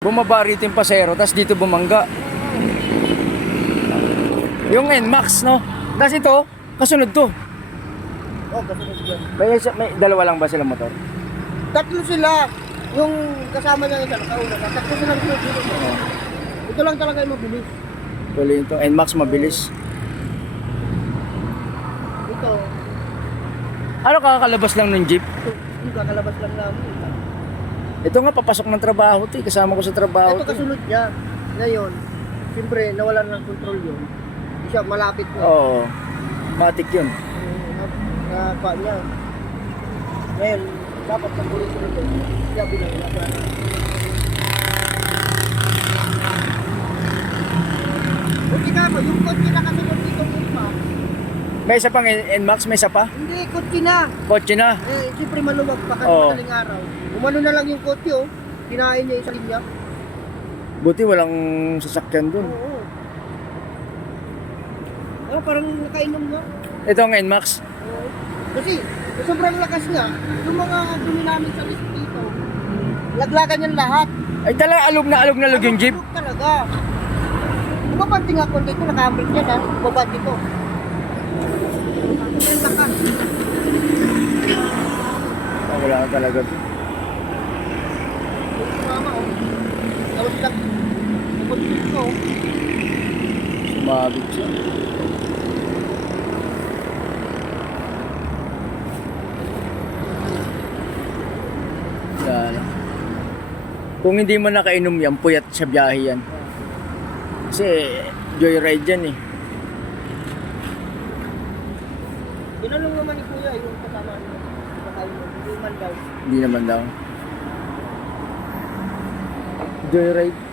Bumaba rito yung pasero, tapos dito bumangga. Yung NMAX, no? Tapos ito, kasunod to. Oh, kasunod yan. May, isa- may dalawa lang ba sila motor? Tatlo sila. Yung kasama niya isa, nakauna na. Tatlo sila sunod dito. Ito lang talaga yung mabilis. Tuloy ito. NMAX mabilis. Ito, Ano kakakalabas lang ng jeep? ito, yung kakalabas lang namin. Ito nga, papasok ng trabaho to eh. Kasama ko sa trabaho Ito to. eh. kasunod niya. Ngayon, siyempre, nawalan ng control yun. Hindi siya malapit na. Oo. Matik yun. Na pa niya. Ngayon, dapat sa pulis sunod yun. Siya. Kutsi ka mo, yung kotse na kasunod dito ma. May isa pang NMAX, may isa pa? Hindi, kotse na. Kotse na. Eh, siyempre maluwag pa kasi Oo. madaling araw. Umano na lang yung kotse oh. Kinain niya isa linya. Buti walang sasakyan dun. Oo. Oh, parang nakainom nga. Ito ang NMAX. Oo. Kasi, sobrang lakas nga, yung mga dumi namin sa list dito, laglagan yan lahat. Ay talaga, alog na alog na alog yung jeep. Tulog talaga. Bumabanting ako dito, naka-brake yan ha, baba dito. Ang lakas. Oh, wala na talaga. Yung mama oh. Tapos lang, bukod dito oh. Sumabit siya. Yan. Kung hindi mo nakainom yan, puyat sa biyahe yan. Kasi joyride yan eh. Tinanong naman ni Kuya yung kasama niya. Hindi man daw. Hindi naman daw. Joyride.